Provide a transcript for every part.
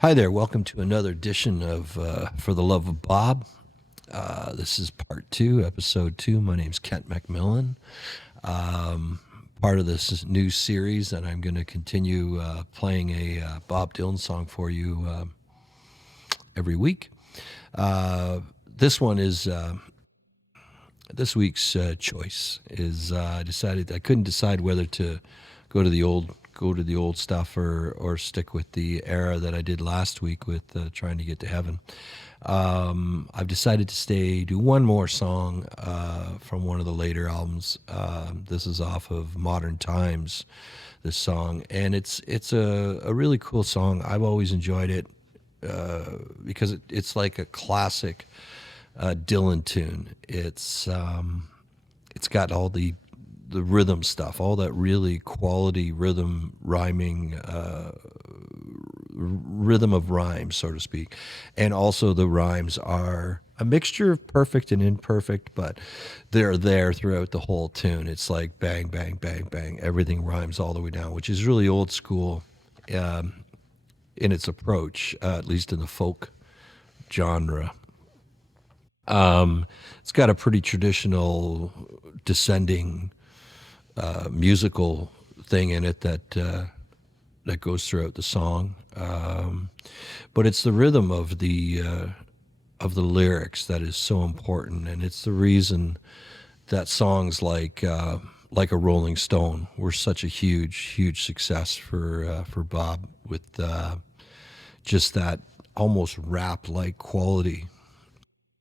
Hi there. Welcome to another edition of For the Love of Bob. This is part two, episode two. My name's Kent MacMillan. Part of this new series, and I'm going to continue playing a Bob Dylan song for you every week. This one is this week's choice is I decided I couldn't decide whether to go to the old stuff or stick with the era that I did last week with Trying to Get to Heaven. I've decided to do one more song from one of the later albums. This is off of Modern Times, this song, and it's a really cool song. I've always enjoyed it because it's like a classic Dylan tune. It's got all the rhythm stuff, all that really quality rhythm rhyming, rhythm of rhymes, so to speak. And also the rhymes are a mixture of perfect and imperfect, but they're there throughout the whole tune. It's like bang, bang, bang, bang. Everything rhymes all the way down, which is really old school in its approach, at least in the folk genre. It's got a pretty traditional descending musical thing in it that goes throughout the song, but it's the rhythm of the lyrics that is so important, and it's the reason that songs like a Rolling Stone were such a huge success for Bob with just that almost rap like quality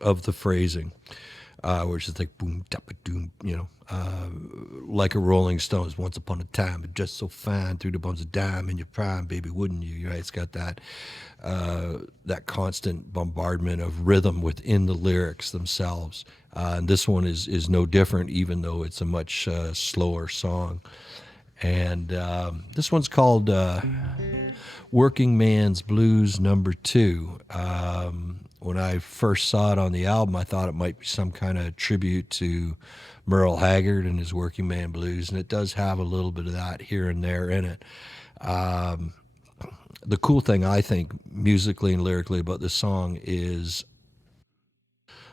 of the phrasing, which is like boom, tapa, doom, like a Rolling Stones. Once upon a time, but just so fine through the bumps of dime in your prime, baby, wouldn't you? Right? It's got that constant bombardment of rhythm within the lyrics themselves. And this one is no different, even though it's a much slower song. And this one's called Working Man's Blues Number 2. When I first saw it on the album, I thought it might be some kind of tribute to Merle Haggard and his Working Man Blues, and it does have a little bit of that here and there in it. The cool thing, I think, musically and lyrically about this song is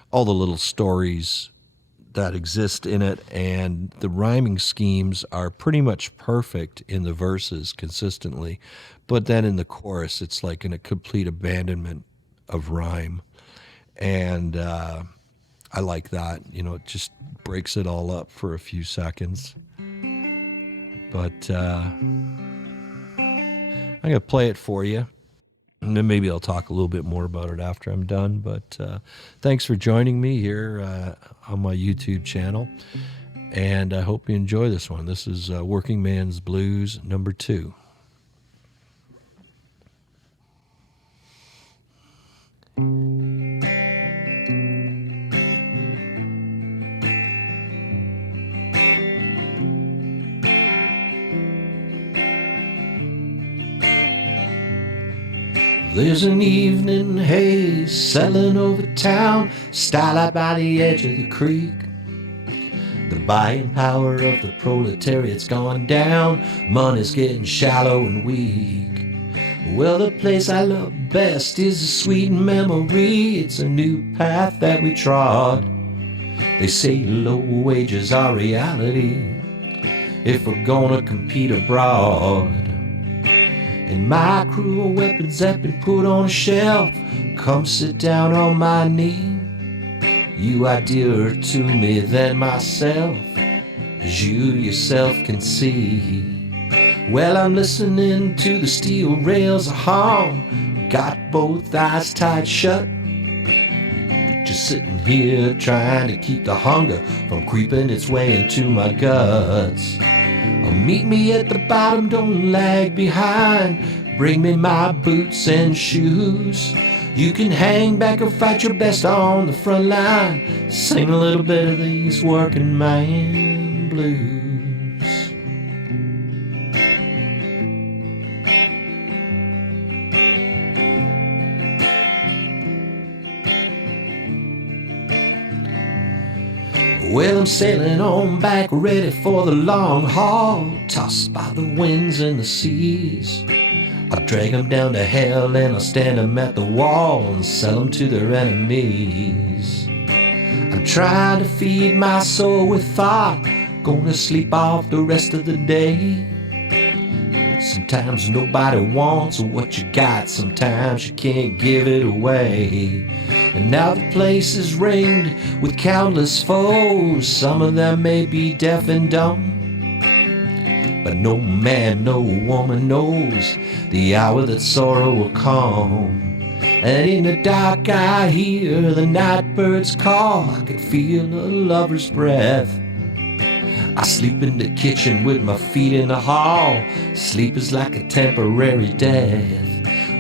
all the little stories that exist in it, and the rhyming schemes are pretty much perfect in the verses consistently, but then in the chorus, it's like in a complete abandonment of rhyme, and I like that. It just breaks it all up for a few seconds. But I'm gonna play it for you, and then maybe I'll talk a little bit more about it after I'm done. But thanks for joining me here on my YouTube channel, and I hope you enjoy this one. This is Working Man's Blues number 2. There's an evening haze settling over town, starlight by the edge of the creek. The buying power of the proletariat's gone down, money's getting shallow and weak. Well, the place I love best is a sweet memory. It's a new path that we trod. They say low wages are reality if we're gonna compete abroad. And my cruel weapons have been put on a shelf. Come sit down on my knee. You are dearer to me than myself, as you yourself can see. Well, I'm listening to the steel rails hum, got both eyes tied shut. Just sitting here trying to keep the hunger from creeping its way into my guts. Meet me at the bottom, don't lag behind. Bring me my boots and shoes. You can hang back or fight your best on the front line. Sing a little bit of these working man blues. Well, I'm sailing on back, ready for the long haul, tossed by the winds and the seas. I'll drag 'em down to hell and I'll stand 'em at the wall and sell 'em to their enemies. I'm trying to feed my soul with thought, gonna sleep off the rest of the day. Sometimes nobody wants what you got, sometimes you can't give it away. And now the place is ringed with countless foes, some of them may be deaf and dumb, but no man, no woman knows the hour that sorrow will come. And in the dark I hear the night birds call, I can feel a lover's breath. I sleep in the kitchen with my feet in the hall. Sleep is like a temporary death.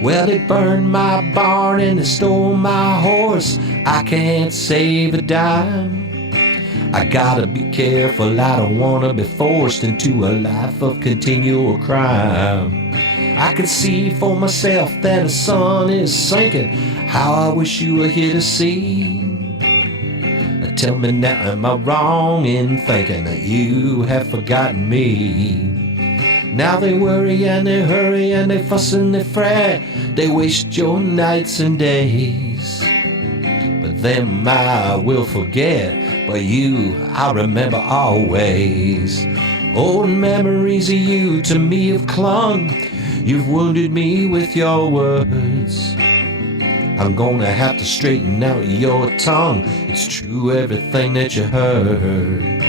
Well, they burned my barn and they stole my horse. I can't save a dime. I gotta be careful, I don't wanna be forced into a life of continual crime. I can see for myself that the sun is sinking. How I wish you were here to see. Tell me now, am I wrong in thinking that you have forgotten me? Now they worry and they hurry and they fuss and they fret. They waste your nights and days. But them I will forget, but you I remember always. Old memories of you to me have clung. You've wounded me with your words. I'm gonna have to straighten out your tongue. It's true everything that you heard.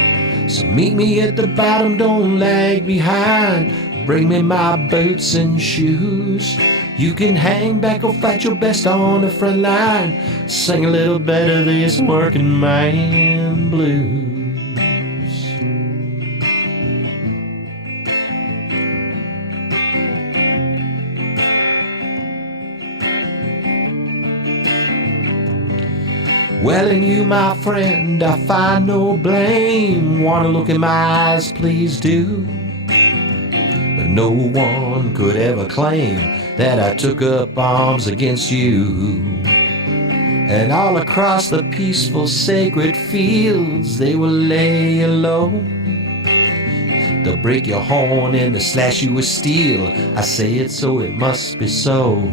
So meet me at the bottom, don't lag behind. Bring me my boots and shoes. You can hang back or fight your best on the front line. Sing a little bit of this working man blues. Well, in you, my friend, I find no blame. Wanna look in my eyes, please do. But no one could ever claim that I took up arms against you. And all across the peaceful, sacred fields, they will lay you low. They'll break your horn and they'll slash you with steel. I say it so it must be so.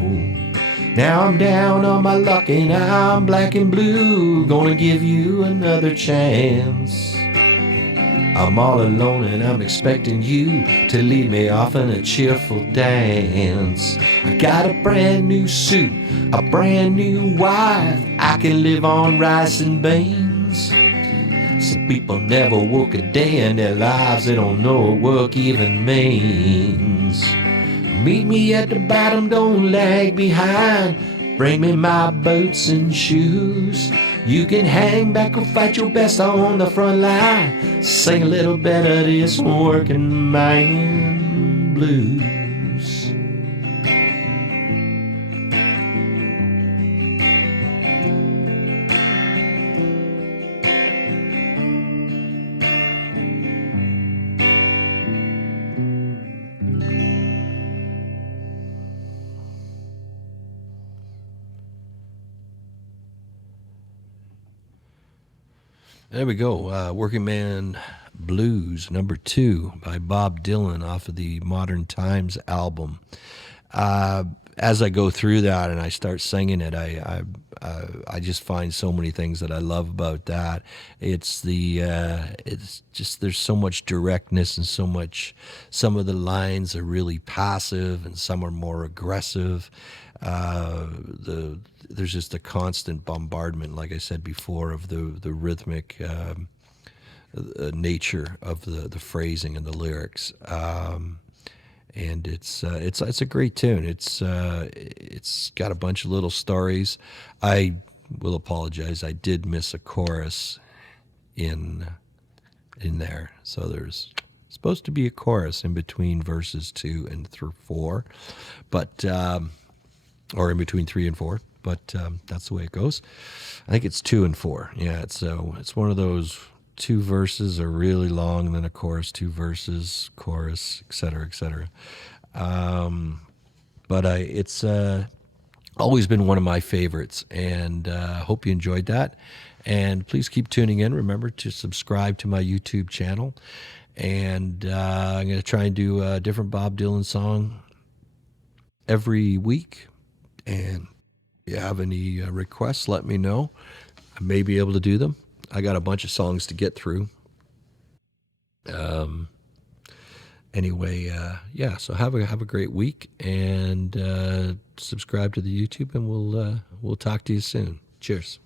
Now I'm down on my luck and I'm black and blue. Gonna give you another chance. I'm all alone and I'm expecting you to lead me off in a cheerful dance. I got a brand new suit, a brand new wife. I can live on rice and beans. Some people never work a day in their lives. They don't know what work even means. Meet me at the bottom, don't lag behind. Bring me my boots and shoes. You can hang back or fight your best on the front line. Sing a little bit of this working man blues. There we go. Working Man Blues, number 2 by Bob Dylan off of the Modern Times album. As I go through that and I start singing it, I just find so many things that I love about that. It's just there's so much directness and so much. Some of the lines are really passive and some are more aggressive. There's just a constant bombardment, like I said before, of the rhythmic nature of the phrasing and the lyrics. And it's a great tune. It's got a bunch of little stories. I will apologize. I did miss a chorus in there. So there's supposed to be a chorus in between verses 2 and 4, but or in between 3 and 4. But that's the way it goes. I think it's 2 and 4. Yeah. It's one of those. 2 verses are really long, and then a chorus, 2 verses, chorus, etc., etc. But it's always been one of my favorites, and hope you enjoyed that. And please keep tuning in. Remember to subscribe to my YouTube channel. And I'm going to try and do a different Bob Dylan song every week. And if you have any requests, let me know. I may be able to do them. I got a bunch of songs to get through. Anyway, yeah. So have a great week, and subscribe to the YouTube, and we'll talk to you soon. Cheers.